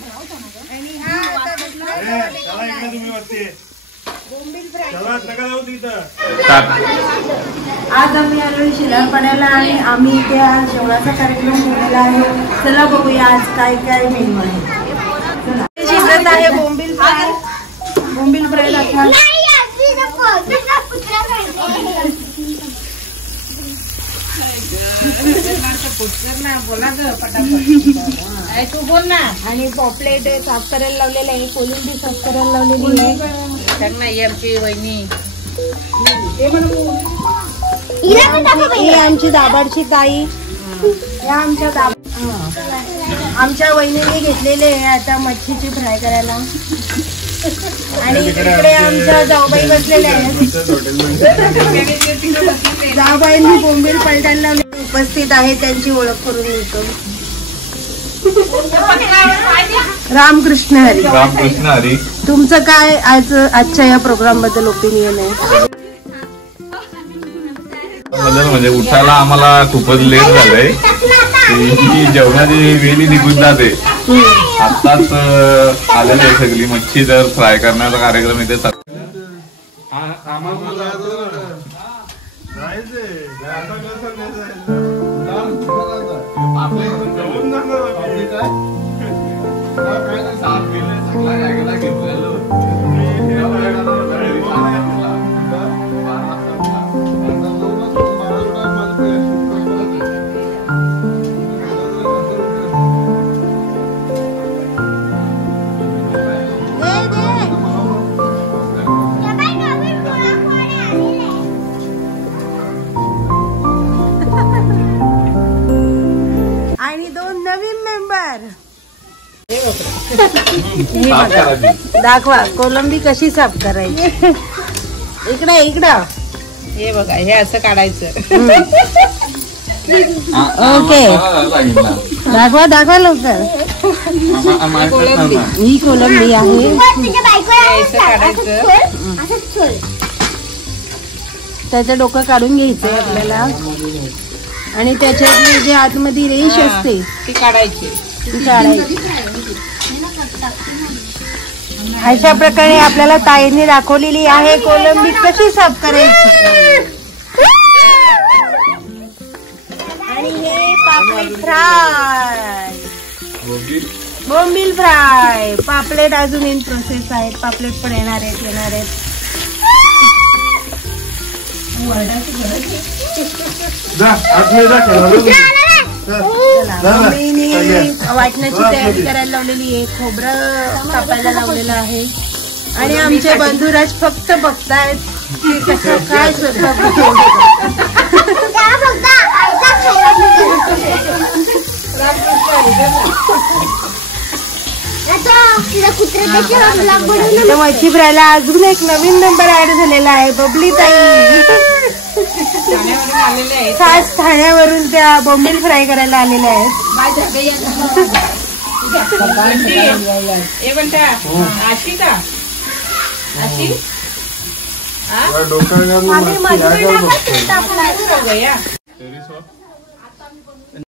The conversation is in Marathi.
आज आम्ही आलो शिराळपाड्याला आणि आम्ही इथे आज जेवणाचा कार्यक्रम ठेवलेला आहे. चला बघूया आज काय काय मेनू आहे. शिजत आहे बोंबील फ्राय. बोंबील फ्राय दाखवा. तू बोल ना. आणि पॉपलेट साफ करायला लावलेले आहे. कोलिंबी साफ करायला लावलेली आहे. आमची वहिनी ही आमची दाबाडची ताई. या आमच्या वहिनीने घेतलेले आहे आता मच्छीची फ्राय करायला. आणि इकडे आमच्या जाऊबाई बसलेल्या आहेत. जाऊबाईंनी बोंबील पलटायला लावले. उपस्थित आहे त्यांची ओळख करून देतो. रामकृष्ण हरी. रामकृष्ण हरी. तुमचं काय आज आजच्या या प्रोग्राम बद्दल ओपिनियन आहे? म्हणजे उठायला आम्हाला खूपच लेट झालंय. जेवणाची वेळी निघून जाते. आताच आलेली आहे सगळी मच्छी तर फ्राय करण्याचा कार्यक्रम इथे दाखवा कोलंबी कशी साफ करायची. इकडं हे बघा. हे असं काढायचं. ओके दाखवा लवकर. ही कोलंबी आहे. त्याचं डोकं काढून घ्यायचंय आपल्याला. आणि त्याच्यातली जी आतमध्ये रेष असते ती काढायची. अशा प्रकारे आपल्याला ताईने दाखवलेली आहे कोलंबी कशी साफ करायची. आणि हे पापलेट फ्राय. बोंबील फ्राय. पापलेट अजून इन प्रोसेस आहेत. पापलेट पण येणार आहेत. वाटण्याची तयारी करायला लावलेली आहे. खोबरं कापायला लावलेलं आहे. आणि आमचे बंधुराज फक्त बघतायत की कसं काय स्वतः. मच्छी फ्रायला अजून एक नवीन नंबर ऍड झालेला आहे. बबली ताई खास ठाण्यावरून त्या बोंबील फ्राय करायला आलेल्या आहेत.